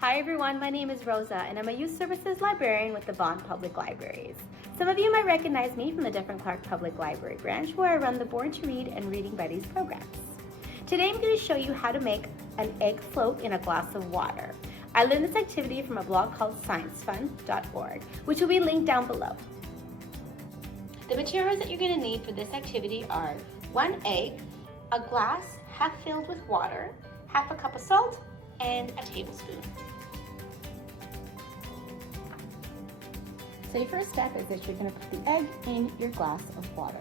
Hi everyone, my name is Rosa and I'm a Youth Services Librarian with the Vaughan Public Libraries. Some of you might recognize me from the Dufferin Clark Public Library branch where I run the Born to Read and Reading Buddies programs. Today I'm going to show you how to make an egg float in a glass of water. I learned this activity from a blog called sciencefun.org, which will be linked down below. The materials that you're going to need for this activity are 1 egg, a glass half filled with water, half a cup of salt, and a tablespoon. So your first step is that you're going to put the egg in your glass of water.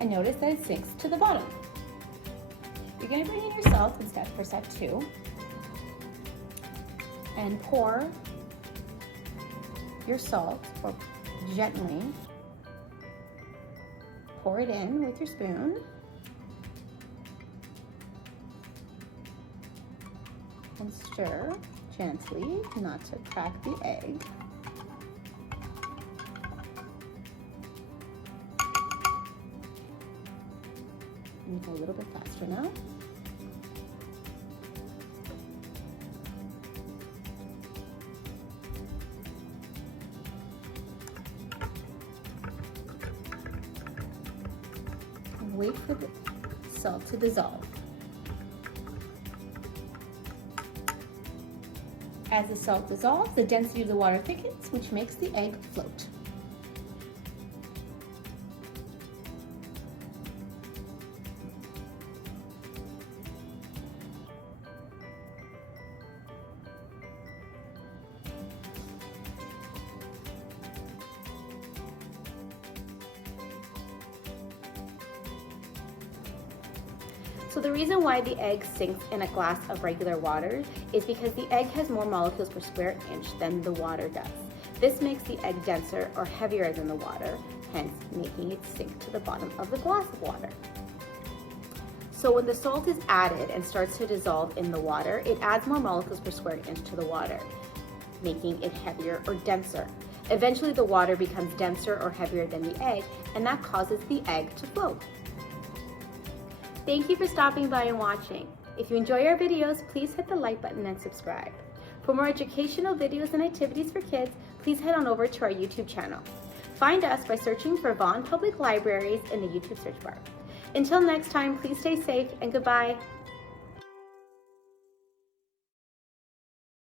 And notice that it sinks to the bottom. You're going to bring in your salt for step 2 and pour your salt, or gently pour it in with your spoon. And stir gently, not to crack the egg. And go a little bit faster now. And wait for the salt to dissolve. As the salt dissolves, the density of the water thickens, which makes the egg float. So the reason why the egg sinks in a glass of regular water is because the egg has more molecules per square inch than the water does. This makes the egg denser or heavier than the water, hence making it sink to the bottom of the glass of water. So when the salt is added and starts to dissolve in the water, it adds more molecules per square inch to the water, making it heavier or denser. Eventually the water becomes denser or heavier than the egg, and that causes the egg to float. Thank you for stopping by and watching. If you enjoy our videos, please hit the like button and subscribe. For more educational videos and activities for kids, please head on over to our YouTube channel. Find us by searching for Vaughan Public Libraries in the YouTube search bar. Until next time, please stay safe and goodbye.